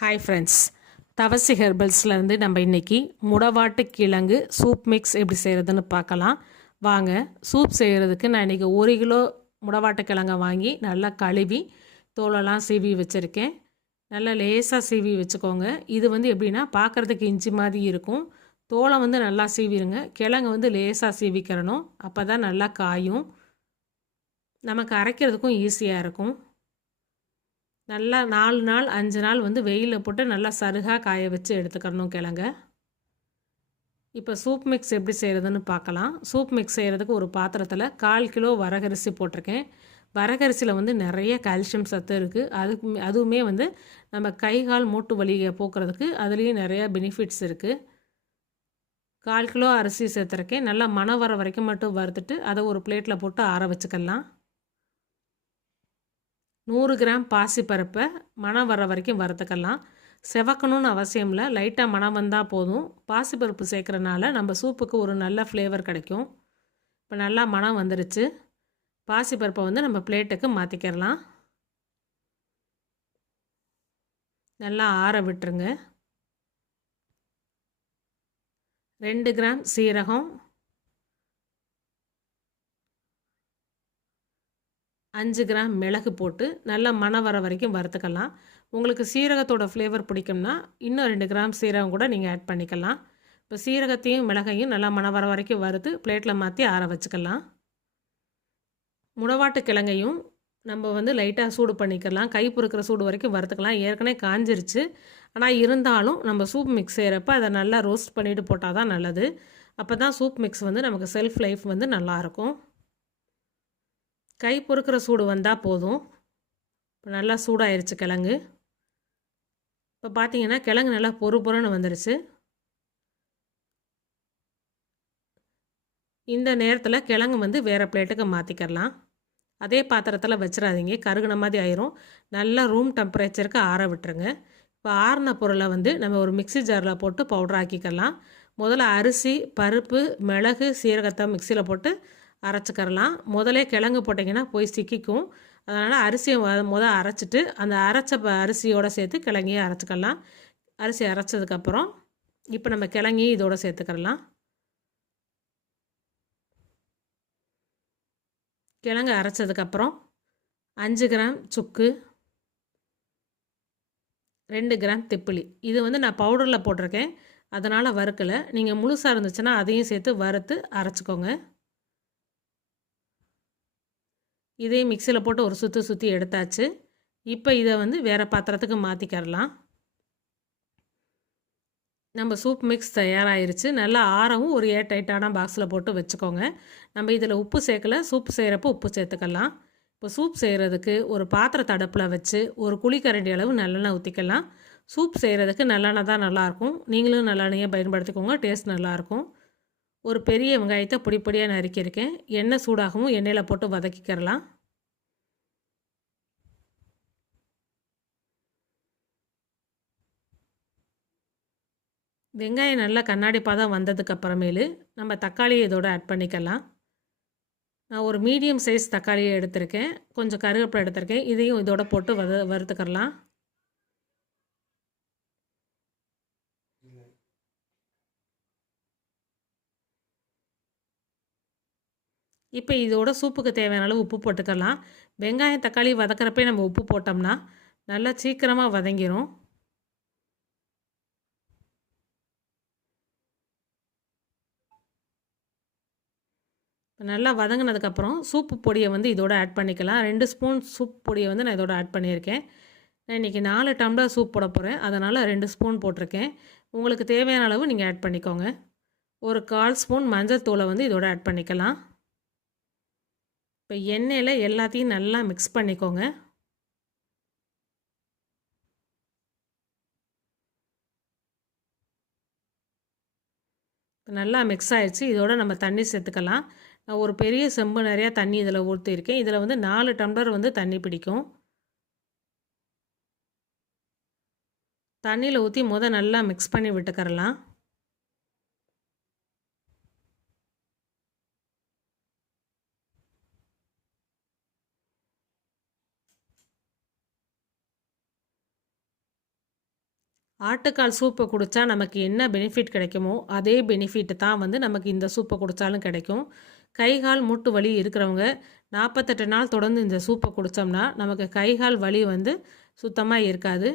Hi friends தவசி ஹெர்பல்ஸ்லேருந்து நம்ம இன்றைக்கி முடவாட்டு கிழங்கு சூப் மிக்ஸ் எப்படி செய்கிறதுன்னு பார்க்கலாம். வாங்க சூப் செய்கிறதுக்கு நான் இன்றைக்கி ஒரு கிலோ முடவாட்டு கிழங்கை வாங்கி நல்லா கழுவி தோலெல்லாம் சீவி வச்சுருக்கேன். நல்லா லேசாக சீவி வச்சுக்கோங்க. இது வந்து எப்படின்னா பார்க்குறதுக்கு இஞ்சி மாதிரி இருக்கும். தோலை வந்து நல்லா சீவிடுங்க கிழங்கு வந்து லேசாக சீவிக்கிறணும். அப்போ தான் நல்லா காயும். நமக்கு அரைக்கிறதுக்கும் ஈஸியாக இருக்கும். நல்லா நாலு நாள் அஞ்சு நாள் வந்து வெயிலில் போட்டு நல்லா சருகாக காய வச்சு எடுத்துக்கணும் கிழங்க. இப்போ சூப் மிக்ஸ் எப்படி செய்கிறதுன்னு பார்க்கலாம் சூப் மிக்ஸ் செய்கிறதுக்கு ஒரு பாத்திரத்தில் கால் கிலோ வரகரிசி போட்டிருக்கேன். வரகரிசியில் வந்து நிறைய கால்சியம் சத்து இருக்குது அதுக்கு அதுவுமே வந்து நம்ம கை கால் மூட்டு வலியை போக்குறதுக்கு அதுலேயும் நிறைய பெனிஃபிட்ஸ் இருக்குது கால் கிலோ அரிசி சேர்த்துருக்கேன். நல்லா மனம் வர வரைக்கும் மட்டும் வறுத்துட்டு அதை ஒரு பிளேட்டில் போட்டு ஆற வச்சுக்கலாம். நூறு கிராம் பாசிப்பருப்பை மணம் வர வரைக்கும் வறுத்துக்கலாம். செவக்கணும்னு அவசியம் இல்லை. லைட்டாக மணம் வந்தால் போதும். பாசிப்பருப்பு சேர்க்குறனால நம்ம சூப்புக்கு ஒரு நல்ல ஃப்ளேவர் கிடைக்கும். இப்போ நல்லா மணம் வந்துருச்சு. பாசிப்பருப்பை வந்து நம்ம பிளேட்டுக்கு மாற்றிக்கிறலாம் நல்லா ஆற விட்டுருங்க. ரெண்டு கிராம் சீரகம் அஞ்சு கிராம் மிளகு போட்டு நல்லா மணம் வர வரைக்கும் வறுத்துக்கலாம். உங்களுக்கு சீரகத்தோட ஃப்ளேவர் பிடிக்கும்னா இன்னும் ரெண்டு கிராம் சீரகம் கூட நீங்கள் ஆட் பண்ணிக்கலாம். இப்போ சீரகத்தையும் மிளகையும் நல்லா மணம் வர வரைக்கும் வறுத்து பிளேட்டில் மாற்றி ஆற வச்சுக்கலாம். முடவாட்டு கிழங்கையும் நம்ம வந்து லைட்டாக சூடு பண்ணிக்கலாம். கை பொறுக்கிற சூடு வரைக்கும் வறுத்துக்கலாம். ஏற்கனவே காஞ்சிருச்சு. ஆனால் இருந்தாலும் நம்ம சூப் மிக்ஸ் செய்கிறப்ப அதை நல்லா ரோஸ்ட் பண்ணிவிட்டு போட்டால் தான் நல்லது. அப்போ தான் சூப் மிக்ஸ் வந்து நமக்கு செல்ஃப் லைஃப் வந்து நல்லாயிருக்கும் கை பொறுக்கிற சூடு வந்தால் போதும். இப்போ நல்லா சூடாயிருச்சு கிழங்கு. இப்போ பார்த்தீங்கன்னா கிழங்கு நல்லா பொறு பொறுன்னு வந்துருச்சு. இந்த நேரத்தில் கிழங்கு வந்து வேறு பிளேட்டுக்கு மாற்றிக்கிறலாம் அதே பாத்திரத்தில் வச்சிடாதீங்க கருகுன மாதிரி ஆயிரும். நல்லா ரூம் டெம்பரேச்சருக்கு ஆற விட்டுருங்க. இப்போ ஆறின பொருளை வந்து நம்ம ஒரு மிக்சி ஜாரில் போட்டு பவுடர் ஆக்கிக்கலாம் முதல்ல அரிசி பருப்பு மிளகு சீரகத்தை மிக்சியில் போட்டு அரைச்சிக்கிறலாம். முதலே கிழங்கு போட்டிங்கன்னா போய் சிக்கிக்கும். அதனால் அரிசியை முதல் அரைச்சிட்டு அந்த அரைச்ச அரிசியோடு சேர்த்து கிழங்கியை அரைச்சிக்கலாம். அரிசி அரைச்சதுக்கப்புறம் இப்போ நம்ம கிழங்கையும் இதோடு சேர்த்துக்கரலாம் கிழங்கு அரைச்சதுக்கப்புறம் அஞ்சு கிராம் சுக்கு ரெண்டு கிராம் திப்பிலி. இது வந்து நான் பவுடரில் போட்டிருக்கேன். அதனால் வறுக்கலை. நீங்கள் முழுசாக இருந்துச்சுன்னா அதையும் சேர்த்து வறுத்து அரைச்சிக்கோங்க. இதையும் மிக்சியில் போட்டு ஒரு சுற்றி சுற்றி எடுத்தாச்சு. இப்போ இதை வந்து வேறு பாத்திரத்துக்கு மாற்றிக்கரலாம் நம்ம சூப் மிக்ஸ் தயாராகிருச்சு நல்லா ஆறவும் ஒரு ஏர் டைட்டான பாக்ஸில் போட்டு வச்சுக்கோங்க. நம்ம இதில் உப்பு சேர்க்கல. சூப் செய்கிறப்போ உப்பு சேர்த்துக்கலாம். இப்போ சூப் செய்கிறதுக்கு ஒரு பாத்திர தடுப்பில் வச்சு ஒரு குழிக்கரண்டி அளவு நல்லெண்ணெய் ஊற்றிக்கலாம் சூப் செய்கிறதுக்கு நல்லெண்ணெய் தான் நல்லாயிருக்கும். நீங்களும் நல்லெண்ணெயை பயன்படுத்திக்கோங்க. டேஸ்ட் நல்லாயிருக்கும். ஒரு பெரிய வெங்காயத்தை பொடி பொடியாக நறுக்கியிருக்கேன் எண்ணெய் சூடாகவும் எண்ணெயில் போட்டு வதக்கிக்கிறலாம் வெங்காயம் நல்லா கண்ணாடி பாதம் வந்ததுக்கு அப்புறமேலு நம்ம தக்காளியை இதோட ஆட் பண்ணிக்கலாம். நான் ஒரு மீடியம் சைஸ் தக்காளியை எடுத்திருக்கேன். கொஞ்சம் கருவேப்பிலை எடுத்திருக்கேன். இதையும் இதோட போட்டு வத வறுத்துக்கிறலாம் இப்போ இதோட சூப்புக்கு தேவையான அளவு உப்பு போட்டுக்கலாம். வெங்காயம் தக்காளி வதக்கிறப்பே நம்ம உப்பு போட்டோம்னா நல்லா சீக்கிரமாக வதங்கிடும் நல்லா வதங்கினதுக்கப்புறம் சூப்பு பொடியை வந்து இதோட ஆட் பண்ணிக்கலாம். ரெண்டு ஸ்பூன் சூப் பொடியை வந்து நான் இதோட ஆட் பண்ணியிருக்கேன். நான் இன்றைக்கி நாலு டம்ளர் சூப் போட போகிறேன் அதனால் ரெண்டு ஸ்பூன் போட்டிருக்கேன். உங்களுக்கு தேவையான அளவு நீங்கள் ஆட் பண்ணிக்கோங்க. ஒரு கால் ஸ்பூன் மஞ்சள் தூளை வந்து இதோட ஆட் பண்ணிக்கலாம். இப்போ எண்ணெயில் எல்லாத்தையும் நல்லா மிக்ஸ் பண்ணிக்கோங்க. நல்லா மிக்ஸ் ஆகிடுச்சு இதோட நம்ம தண்ணி சேர்த்துக்கலாம். நான் ஒரு பெரிய செம்பு நிறையா தண்ணி இதில் ஊற்றிருக்கேன். இதில் வந்து நாலு டம்ளர் வந்து தண்ணி பிடிக்கும். தண்ணியில் ஊற்றி முத நல்லா மிக்ஸ் பண்ணி விட்டுக்கரலாம் ஆட்டுக்கால் சூப்பை குடித்தா நமக்கு என்ன பெனிஃபிட் கிடைக்குமோ அதே பெனிஃபிட் தான் வந்து நமக்கு இந்த சூப்பை குடித்தாலும் கிடைக்கும். கை கால் மூட்டு வலி இருக்கிறவங்க நாற்பத்தெட்டு நாள் தொடர்ந்து இந்த சூப்பை குடித்தோம்னா நமக்கு கை கால் வலி வந்து சுத்தமாக இருக்காது.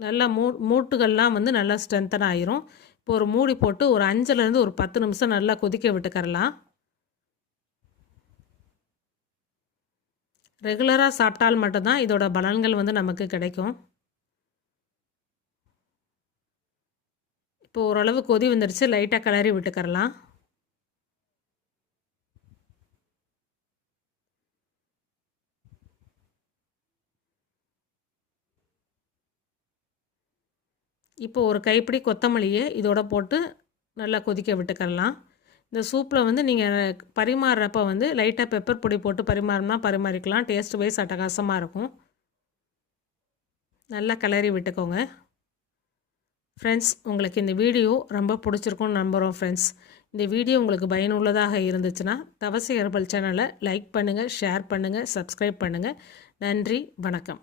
நல்லா மூ மூட்டுகள்லாம் வந்து நல்லா ஸ்ட்ரென்தன் ஆயிரும். இப்போ ஒரு மூடி போட்டு ஒரு அஞ்சுலேருந்து ஒரு பத்து நிமிஷம் நல்லா கொதிக்க விட்டுக்கரலாம். ரெகுலராக சாப்பிட்டால் மட்டும்தான் இதோட பலன்கள் வந்து நமக்கு கிடைக்கும். இப்போ ஓரளவு கொதி வந்துடுச்சு லைட்டாக கிளறி விட்டுக்கரலாம் இப்போ ஒரு கைப்பிடி கொத்தமல்லியை இதோட போட்டு நல்லா கொதிக்க விட்டுக்கரலாம் இந்த சூப்பில் வந்து நீங்கள் பரிமாறுறப்ப வந்து லைட்டாக பெப்பர் பொடி போட்டு பரிமாறினா பரிமாறிக்கலாம். டேஸ்ட் வைஸ் அட்டகாசமாக இருக்கும். நல்லா கிளறி விட்டுக்கோங்க. ஃப்ரெண்ட்ஸ் உங்களுக்கு இந்த வீடியோ ரொம்ப பிடிச்சிருக்கும்னு நம்புகிறோம் ஃப்ரெண்ட்ஸ் இந்த வீடியோ உங்களுக்கு பயனுள்ளதாக இருந்துச்சுன்னா தவசி ஹெர்பல் சேனலை லைக் பண்ணுங்கள் ஷேர் பண்ணுங்கள் சப்ஸ்கிரைப் பண்ணுங்கள் நன்றி வணக்கம்.